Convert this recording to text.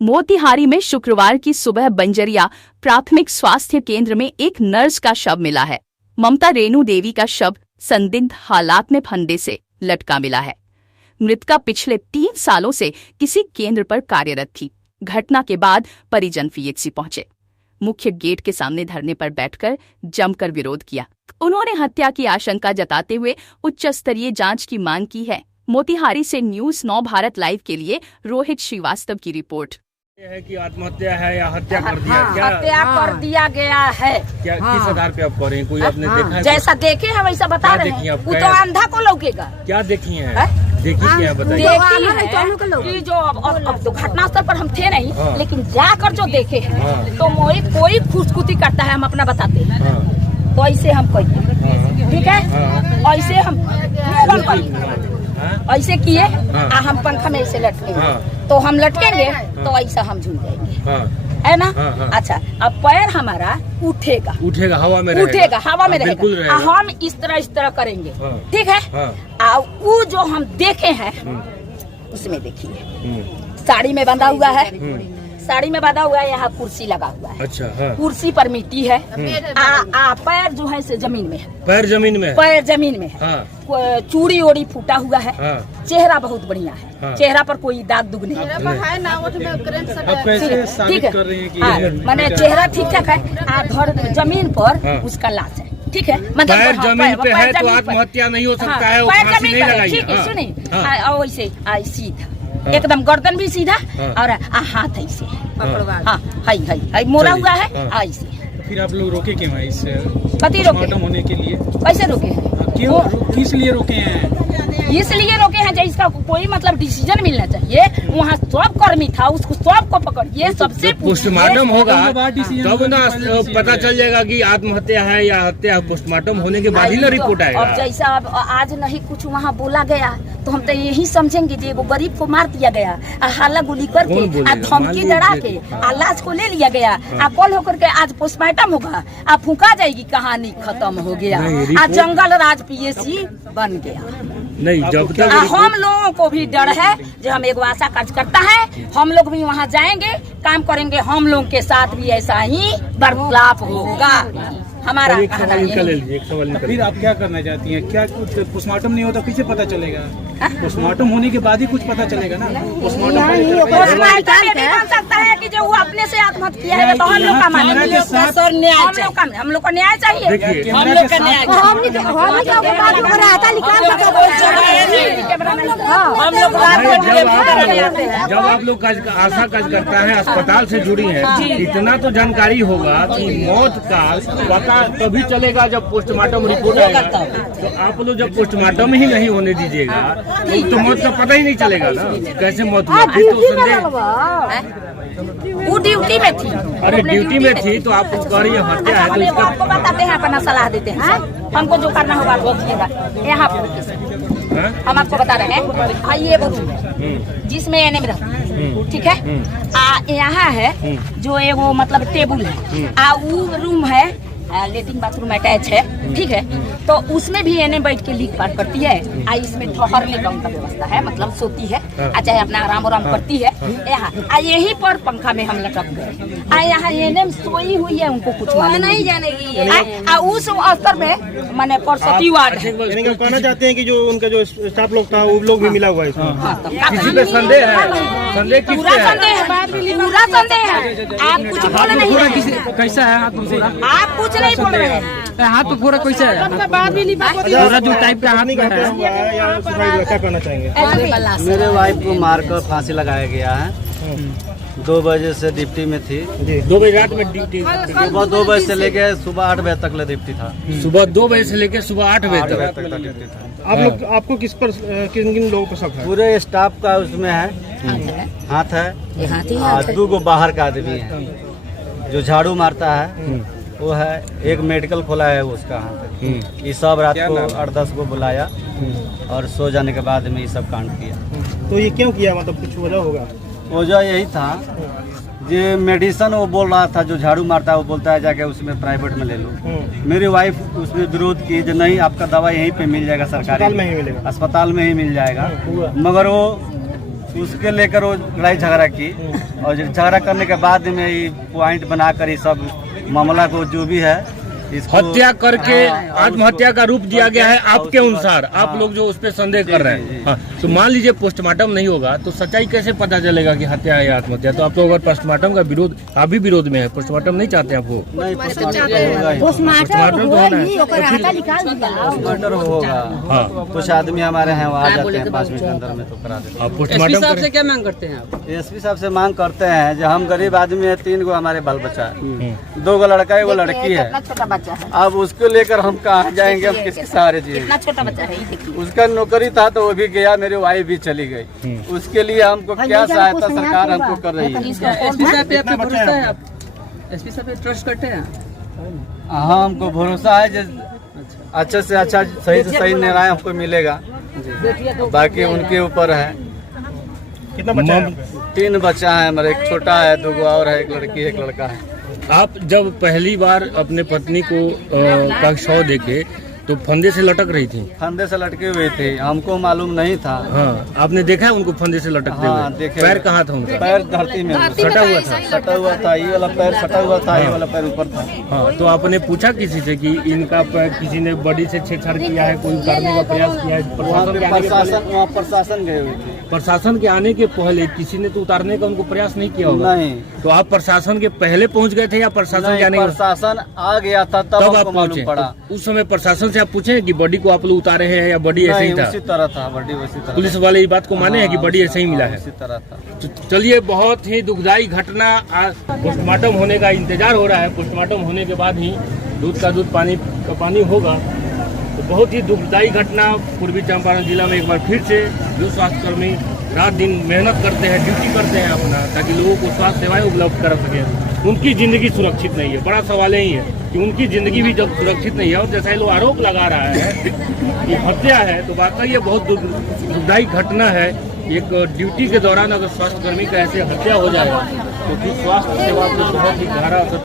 मोतिहारी में शुक्रवार की सुबह बंजरिया प्राथमिक स्वास्थ्य केंद्र में एक नर्स का शव मिला है। ममता रेणु देवी का शव संदिग्ध हालात में फंदे से लटका मिला है। मृतका पिछले 3 सालों से किसी केंद्र पर कार्यरत थी। घटना के बाद परिजन पीएचसी पहुंचे। मुख्य गेट के सामने धरने पर बैठकर जमकर विरोध किया। उन्होंने हत्या की आशंका जताते हुए उच्च स्तरीय जांच की मांग की है। मोतिहारी से न्यूज़ 9 भारत लाइव के लिए रोहित श्रीवास्तव की रिपोर्ट। है कि आत्महत्या है या हत्या कर दिया? क्या हत्या कर दिया गया है? क्या किस आधार पे आप कह रहे हैं? कोई आपने देखा है? जैसा देखे हैं वैसा बता रहे हैं। वो तो अंधा को लौकेगा। क्या देखी है? देखी क्या बताइए? कि जो अब तो घटना स्थल पर हम थे नहीं, लेकिन जाकर जो देखे हैं तो कोई खुशकुती करता है, हम अपना बताते हैं। तो ऐसे हम कहिए, ठीक है, ऐसे हम ऐसे किए, हम पंखा में ऐसे लटकेंगे तो हम लटकेंगे तो ऐसा हम झूल जाएंगे, है ना? अच्छा, अब पैर हमारा उठेगा हवा में रहेगा, हम इस तरह करेंगे, ठीक है। वो जो हम देखे हैं उसमें देखिए साड़ी में बंधा हुआ है, यहाँ कुर्सी लगा हुआ है। अच्छा, कुर्सी पर मिट्टी है। पैर जो है से जमीन में है। पैर जमीन में है। चूड़ी ओड़ी फूटा हुआ है। चेहरा बहुत बढ़िया है। चेहरा पर कोई दाग दुग नहीं है। ठीक है, मैंने चेहरा ठीक ठाक है। जमीन पर उसका लाश है, ठीक है। मतलब पैर जमीन पे है तो आत्महत्या नहीं हो सकता है। पैर जमीन पे है, ठीक है। सुनिए, वैसे सीधा एकदम गर्दन भी सीधा और हाथ ऐसे हाई मोड़ा हुआ है ऐसे। फिर आप लोग रोके क्यों हैं? इससे कति रोके होने के लिए कैसे रोके हैं? क्यों, किस लिए रोके हैं? इसलिए रोके हैं जो इसका कोई मतलब डिसीजन मिलना चाहिए। वहाँ सब कर्मी था, उसको सबको पकड़िए, सबसे पोस्टमार्टम होगा तब ना पता चल जाएगा कि आत्महत्या है या हत्या। पोस्टमार्टम होने के बाद ही ना रिपोर्ट आएगा। अब जैसा अब आज नहीं कुछ वहाँ बोला गया तो हम तो यही समझेंगे कि वो गरीब को मार दिया गया, हाला गोली करके, धमकी डरा के, लाश को ले लिया गया। कॉल होकर के आज पोस्टमार्टम होगा, फूका जाएगी, कहानी खत्म हो गया। जंगल राज पीएसी बन गया। नहीं, जब तक हम लोगों को भी डर है जो हम एगो आशा कार्यकर्ता है, हम लोग भी वहाँ जाएंगे, काम करेंगे। हम लोग के साथ भी ऐसा ही बर्ताव होगा। हमारा कहना है। फिर आप क्या करना चाहती हैं? क्या कुछ पोस्टमार्टम नहीं होता कैसे पता चलेगा? पोस्टमार्टम होने के बाद ही कुछ पता चलेगा ना। पोस्टमार्टम बन सकता है कि जो वो अपने से आत्महत्या किया है तो हम लोग का मानेंगे। हम लोग को न्याय चाहिए। हम लोग का न्याय जब आप लोग आशा कार्यकर्ता है, अस्पताल से जुड़ी है, इतना तो जानकारी होगा कि मौत का पता तभी चलेगा जब पोस्टमार्टम रिपोर्ट आएगा। तो आप लोग जब पोस्टमार्टम ही नहीं होने दीजिएगा तो मौत का पता ही नहीं चलेगा ना, कैसे मौत हुआ। वो ड्यूटी में थी। अरे ड्यूटी में थी तो आप कह रही है हत्या है तो इसका आपको बताते हैं, अपना सलाह देते हैं। हमको जो करना होगा वो कीजिएगा। यहाँ हम आपको बता रहे हैं, आइए वो जिसमें एनएम रहता, ठीक है। यहाँ है जो एगो मतलब टेबल है, वो रूम है, लेट्रिन बाथरूम अटैच है, ठीक है। तो उसमें भी एनएम बैठ के लीक पार करती है। इसमें ठहरने का उनका व्यवस्था है, मतलब सोती है, चाहे अपना आराम करती है। यहाँ यही पर पंखा में हम लटक गए। यहाँ एनएम सोई हुई है, उनको कुछ नहीं जानेगी। उस स्तर में मैंने परसती वार्ड कहना चाहते हैं कि जो उनका जो स्टाफ लोग था वो लोग भी मिला हुआ है इसमें। किसी पे संदेह है? पूरा संदेह है। आप कुछ बोल नहीं रहे। कैसा है हाथ? आप कुछ नहीं बोल रहे हैं। हाथ तो पूरा कैसा है? पूरा जो टाइप का हाथ में है। क्या कहना चाहेंगे? मेरे वाइफ को मारकर फांसी लगाया गया है। 2 बजे से ड्यूटी में थी। 2 बजे रात में ड्यूटी? सुबह 2 बजे से लेके सुबह 8 बजे तक ड्यूटी था। सुबह 2 बजे से लेके सुबह 8 बजे तक ड्यूटी था। आप लोग, आपको किस पर किन लोगों पर शक है? पूरे स्टाफ का उसमें है, हाथ है। 2 गो बाहर का आदमी है जो झाड़ू मारता है, वो है। एक मेडिकल खोला है उसका हाथ। ये सब रात को 8-10 को बुलाया और सो जाने के बाद में ये सब कांड किया। तो ये क्यों किया, मतलब कुछ वजह होगा? वजह यही था, जो मेडिसिन वो बोल रहा था, जो झाड़ू मारता है वो बोलता है जाके उसमें प्राइवेट में ले लो। मेरी वाइफ उसमें विरोध की, जो नहीं आपका दवा यहीं पे मिल जाएगा, सरकारी अस्पताल में ही मिलेगा, अस्पताल में ही मिल जाएगा। मगर वो उसके लेकर वो लड़ाई झगड़ा की और झगड़ा करने के बाद में ये पॉइंट बनाकर ये सब मामला को जो भी है इसको हत्या करके आत्महत्या का रूप दिया गया है आपके अनुसार। आप लोग जो उस पर संदेह कर रहे हैं, हाँ, तो मान लीजिए पोस्टमार्टम नहीं होगा तो सच्चाई कैसे पता चलेगा कि हत्या है या आत्महत्या? तो आप लोग अगर पोस्टमार्टम का विरोध, आप भी विरोध में है, पोस्टमार्टम नहीं चाहते हैं आपको? नहीं पोस्टमार्टम तो होना है। पोस्टमार्टम होगा। हाँ, कुछ आदमी हमारे हैं वो आ जाते हैं 5 मिनट के अंदर में तो करा देते आप पोस्टमार्टम साहब से क्या मांग करते हैं आप? हैं। एसपी साहब से मांग करते हैं जो हम गरीब आदमी है, 3 गो हमारे बाल बच्चा है, 2 गो लड़का है, 1 लड़की है। कितना छोटा बच्चा है, अब उसको लेकर हम कहाँ जाएंगे, हम किसके सहारे जिएंगे? कितना छोटा बच्चा है, ये देखिए। उसका नौकरी था तो वो भी गया, मेरी वाइफ भी चली गई। उसके लिए हमको क्या सहायता सरकार हमको कर रही है? एसपी साहब पे आपको भरोसा है? आप एसपी साहब पे ट्रस्ट करते हैं? हाँ, हमको भरोसा है जो अच्छा से अच्छा, सही से सही न्याय हमको मिलेगा। बाकी उनके ऊपर है। कितना बच्चा है? 3 बच्चा है हमारे, एक छोटा है, 2 गो और है, एक लड़की एक लड़का है। आप जब पहली बार अपने पत्नी को का शव देखे तो फंदे से लटक रही थी? फंदे से लटके हुए थे, हमको मालूम नहीं था। हाँ, आपने देखा है उनको फंदे से लटकते हाँ, हुए? देखे। पैर कहाँ था उनका? पैर धरती में सटा हुआ था। सटा हुआ था, ये वाला पैर सटा हुआ था, ये वाला पैर ऊपर था। हाँ, तो आपने पूछा किसी से कि इनका पैर किसी ने बॉडी से छेड़छाड़ किया है, कोई उतारने का प्रयास किया है? वहाँ पे प्रशासन गए हुए थे। प्रशासन के आने के पहले किसी ने तो उतारने का उनको प्रयास नहीं किया होगा? नहीं। तो आप प्रशासन के पहले पहुंच गए थे या प्रशासन के आने के प्रशासन आ गया था तब तब हमको आप मालूम पहुंचे? पड़ा। तो उस समय प्रशासन से आप पूछे कि बॉडी को आप लोग उतारे हैं या बॉडी ऐसे ही नहीं, था? उसी तरह था, बड़ी उसी तरह। पुलिस वाले ये बात को माने हैं कि बॉडी ऐसे ही मिला है? उसी तरह था। तो चलिए, बहुत ही दुखदाई घटना। आज पोस्टमार्टम होने का इंतजार हो रहा है। पोस्टमार्टम होने के बाद ही दूध का दूध, पानी का पानी होगा। तो बहुत ही दुखदाई घटना पूर्वी चंपारण जिला में एक बार फिर से जो स्वास्थ्यकर्मी रात दिन मेहनत करते हैं, ड्यूटी करते हैं अपना, ताकि लोगों को स्वास्थ्य सेवाएं उपलब्ध करा सकें, उनकी जिंदगी सुरक्षित नहीं है। बड़ा सवाल यही है कि उनकी जिंदगी भी जब सुरक्षित नहीं है और जैसा ये लोग आरोप लगा रहा है कि हत्या है, तो वाकई ये बहुत दुखदाई घटना है। एक ड्यूटी के दौरान अगर स्वास्थ्यकर्मी का ऐसे हत्या हो जाए तो फिर स्वास्थ्य सेवा पर बहुत ही गहरा असर